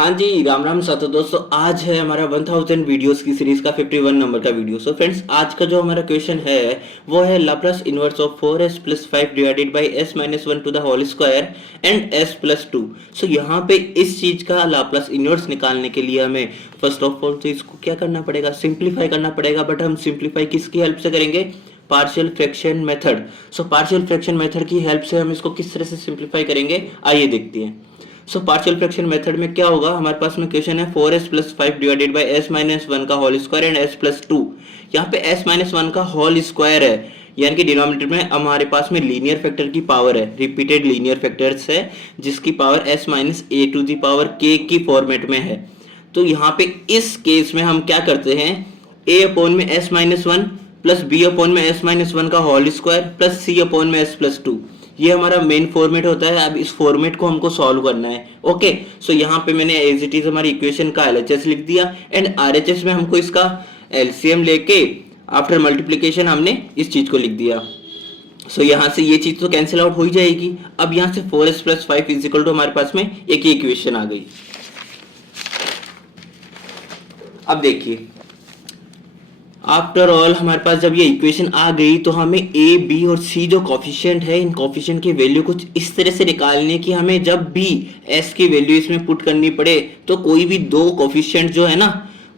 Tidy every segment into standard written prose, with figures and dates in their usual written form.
हाँ जी, राम राम साथो दोस्तों। आज है हमारा 1000 वीडियोस की सीरीज का 51 नंबर का वीडियो। सो फ्रेंड्स, आज का जो हमारा क्वेश्चन है वो है Laplace inverse of 4s plus 5 divided by s minus 1 to the whole square and s plus 2। So यहाँ पे इस चीज का लाप्लास इनवर्स निकालने के लिए हमें फर्स्ट ऑफ ऑल तो इसको क्या करना पड़ेगा, सिंप्लीफाई करना पड़ेगा। बट हम सिंप्लीफाई किसकी हेल्प से करेंगे? Partial fraction method. So partial fraction method की हेल्प से हम इसको किस तरह से सिंप्लीफाई करेंगे, आइए देखते हैं। सो पार्शियल फ्रैक्शन मेथड में क्या होगा, हमारे पास में क्वेश्चन है 4s plus 5 divided by s minus 1 का whole square and s plus 2। यहाँ पे s माइनस 1 का होल स्क्वायर है, यानी कि डिनोमिनेटर में हमारे पास में लीनियर फैक्टर की पावर है, रिपीटेड लीनियर फैक्टर्स है जिसकी power s minus a to the power k की फॉर्मेट में है। तो यहाँ पे इस केस में हम क्या करते हैं, a अपॉन में s minus 1 plus b upon में s माइनस 1 का whole square plus c upon में s प्लस 2, ये हमारा मेन फॉर्मेट होता है। अब इस फॉर्मेट को हमको सॉल्व करना है। ओके, सो यहाँ पे मैंने एज इट इज हमारी इक्वेशन का एलएचएस लिख दिया एंड आरएचएस में हमको इसका एलसीएम लेके आफ्टर मल्टीप्लिकेशन हमने इस चीज को लिख दिया। सो यहाँ से ये चीज तो कैंसिल आउट हो ही जाएगी। अब यहाँ से 4s plus 5 is equal to हमारे पास में एक ही इक्वेशन आ गई। अब देखिए, आफ्टर ऑल हमारे पास जब ये इक्वेशन आ गई तो हमें ए बी और सी जो कॉफिशिएंट है, इन कॉफिशिएंट की वैल्यू कुछ इस तरह से निकालनी है कि हमें जब भी एस की वैल्यू इसमें पुट करनी पड़े तो कोई भी दो कॉफिशिएंट जो है ना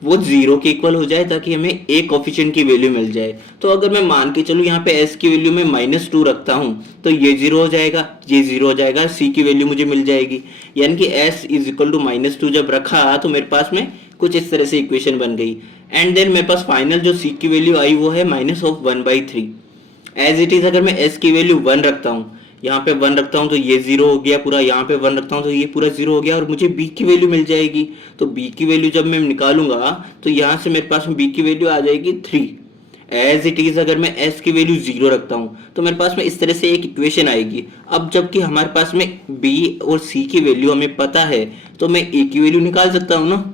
वो जीरो के इक्वल हो जाए, ताकि हमें एक कॉफिशिएंट की वैल्यू मिल जाए। तो अगर मैं मान के चलूँ यहाँ पे एस की वैल्यू में -2 रखता हूँ तो ये जीरो हो जाएगा, ये जीरो हो जाएगा, सी की वैल्यू मुझे मिल जाएगी। यानी कि एस इज इक्वल टू -2 जब रखा तो मेरे पास में कुछ इस तरह से इक्वेशन बन गई। एंड देन मेरे पास फाइनल जो सी की वैल्यू आई वो है -1/3। एज इट इज अगर मैं एस की वैल्यू 1 रखता हूँ, यहाँ पे 1 रखता हूँ तो ये जीरो हो गया पूरा, यहाँ पे 1 रखता हूँ तो ये पूरा जीरो हो गया और मुझे बी की वैल्यू मिल जाएगी। तो बी की वैल्यू जब मैं निकालूंगा तो यहाँ से मेरे पास बी की वैल्यू आ जाएगी 3। एज इट इज अगर मैं एस की वैल्यू 0 रखता हूँ तो मेरे पास में इस तरह से एक इक्वेशन आएगी। अब जबकि हमारे पास में बी और सी की वैल्यू हमें पता है तो मैं ए की वैल्यू निकाल सकता हूँ ना।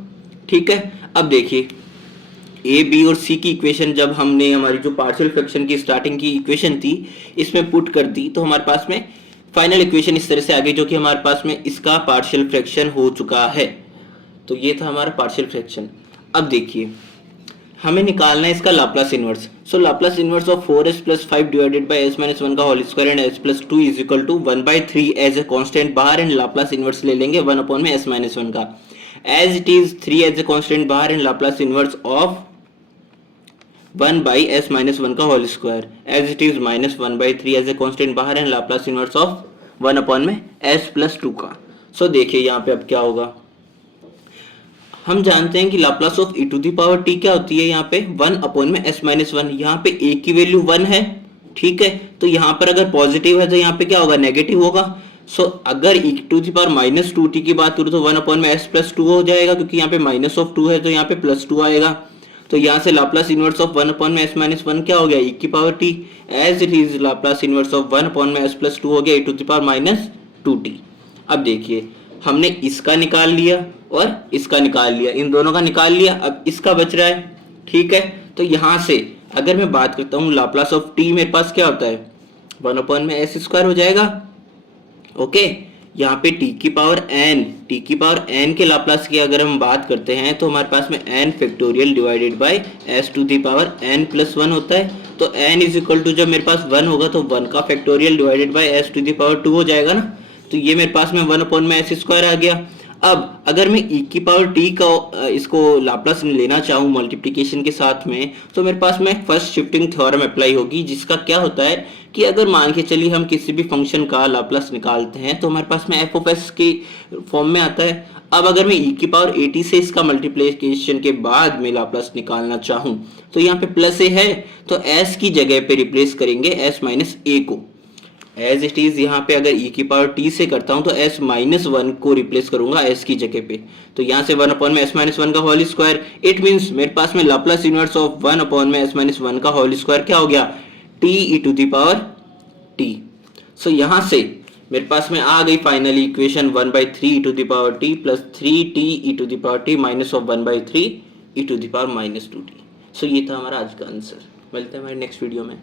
ठीक है, अब देखिए ए बी और सी की इक्वेशन जब हमने हमारी जो पार्शियल फ्रैक्शन की स्टार्टिंग की इक्वेशन थी इसमें पुट कर दी तो हमारे पास में फाइनल इक्वेशन इस तरह से आ गई, जो कि हमारे पास में इसका पार्शियल फ्रैक्शन हो चुका है। तो ये था हमारा पार्शियल फ्रैक्शन। अब देखिए, हमें निकालना है इसका Laplace inverse. So Laplace inverse of 4s plus 5 divided by s minus 1 का whole square and s plus 2 is equal to 1/3 as a constant बाहर एंड लाप्लास इनवर्स ले लेंगे 1 अपॉन में s माइनस 1 का। As it is 3 as a constant बाहर and Laplace inverse of 1/s minus 1 का whole square as it is -1/3 as a constant बाहर and Laplace inverse of 1 upon में s plus 2 का। सो देखिए यहाँ पे अब क्या होगा, हम जानते हैं कि Laplace of e to the power t क्या होती है, यहाँ पे 1 अपॉन में s माइनस 1। यहाँ पे a की वैल्यू 1 है, ठीक है, तो यहाँ पर अगर पॉजिटिव है तो यहाँ पे क्या होगा, नेगेटिव होगा। सो अगर e to the power -2t की बात करूँ तो 1 अपॉन में s प्लस 2 हो जाएगा, क्योंकि यहाँ पे -2 है तो यहाँ पे +2 आएगा। तो यहाँ से लाप्लास इनवर्स ऑफ 1 अपॉन में s माइनस 1 क्या हो गया, e की power t। As it is Laplace inverse of 1 upon में s प्लस 2 हो गया e to the power -2t। अब देखिए, हमने इसका निकाल लिया और इसका निकाल लिया, इन दोनों का निकाल लिया, अब इसका बच रहा है। ठीक है, तो यहाँ से अगर मैं बात करता हूँ लाप्लास ऑफ t, मेरे पास क्या होता है 1 अपॉन में s स्क्वायर हो जाएगा। ओके, यहाँ पे t की पावर n के लाप्लास की अगर हम बात करते हैं तो हमारे पास में n factorial divided by s to the power n plus 1 होता है। तो n इज इक्वल टू जब मेरे पास 1 होगा तो 1 का factorial divided by s to the power 2 हो जाएगा ना। तो ये मेरे पास में 1 अपॉन में s स्क्वायर आ गया। अब अगर मैं e की पावर t का इसको लाप्लास लेना चाहूँ मल्टीप्लिकेशन के साथ में, तो मेरे पास में फर्स्ट शिफ्टिंग थ्योरम अप्लाई होगी, जिसका क्या होता है कि अगर मान के चलिए हम किसी भी फंक्शन का लाप्लास निकालते हैं तो हमारे पास में एफ ऑफ एस के फॉर्म में आता है। अब अगर मैं e की पावर 80 से इसका मल्टीप्लिकेशन के बाद में लाप्लास निकालना चाहूँ तो यहाँ पे प्लस ए है तो s की जगह पे रिप्लेस करेंगे s माइनस ए को। एज इट इज यहाँ पे अगर e की पावर t से करता हूँ तो s माइनस 1 को रिप्लेस करूंगा s की जगह पे। तो यहाँ से 1 अपॉन में s माइनस 1 का होल स्क्वायर, इट मीन्स मेरे पास में लाप्लास इनवर्स ऑफ 1 अपॉन में s माइनस 1 का होल स्क्वायर क्या हो गया, t e to the power t। So यहाँ से मेरे पास में आ गई finally equation 1/3 e to the power t plus 3t e to the power t minus of 1/3 e to the power -2t। So ये था हमारा आज का आंसर। मिलते हैं हमारे नेक्स्ट वीडियो में।